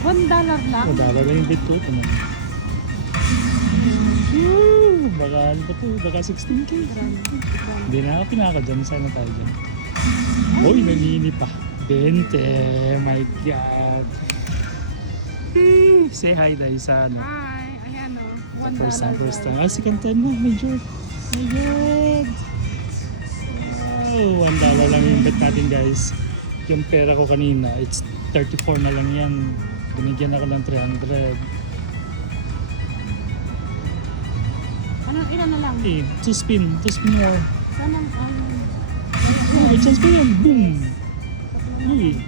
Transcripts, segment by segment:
$1 lang. Madara lang yung bet ko. Ito mo. Baka ano ba ito? Baka 16K. Hindi na ako pinaka dyan. Sana tayo dyan. Uy, nanini pa. 20. My God. Say hi tayo sa ano. Hi, ayan o. $1. First time. Ah, second time na. Major. My God. Wow, $1 lang yung bet natin guys. Yung pera ko kanina, it's 34 na lang yan. Binigyan ako ng 300. Ano, ilan na lang? Okay, 2 spin more. Sana, Oh, may chance pa yan. Boom. Uy.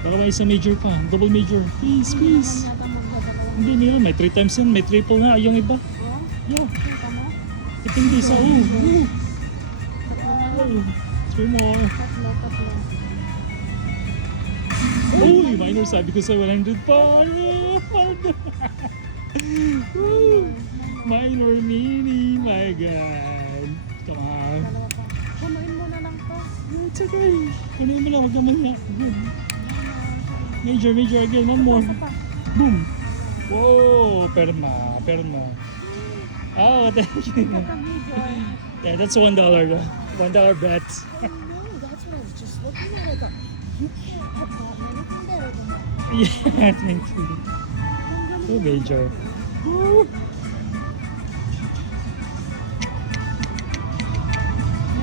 Baka may isang major pa. Double major. Please, please. Hindi na yan. May 3 times yan. May triple na. Yung iba. Yeah. Kita mo? Depende sa Oh, 3 more. Tatlo. Uy, minor sabi ko sa 100 pa. Minor mini. My God. Come on. Dalawa pa. Punuin mo na lang to. It's okay. Kunin mo lang. Huwag naman niya. Major again. One more. Boom. Whoa. Perma. Oh, thank you. Yeah, that's $1. $1 bet. No, that's what I was just looking at. I go, you can't have gotten anything better than that. Yeah, thank you. Oh, major. Woo.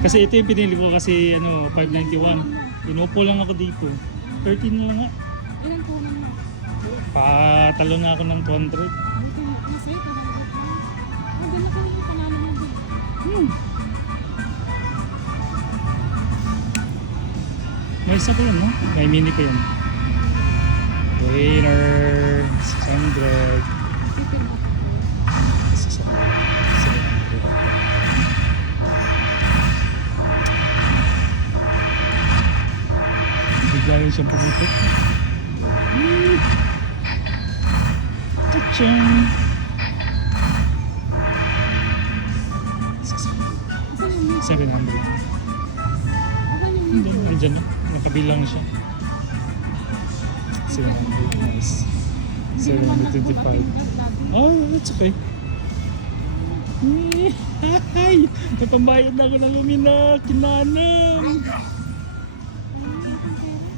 Kasi ito yung pinili ko kasi ano, 591. Inupo lang ako dito. 13 na lang nga. Ilan kunan mo? Patalo na ako ng 200. Buti mo. Masaya ka lang. Hindi na kayo yung panalo mo. May isa ko yun, no? May mini ko yun. Winner! 600. Sipin mo. 600. 700. Bigla yun siyang pumutok. Tachang! 700. Hindi, nandiyan na. Nakabilang na siya. 700. Nice. 725. Oh, that's okay. Hi! Napambayad na ako ng lumina. Kinanam!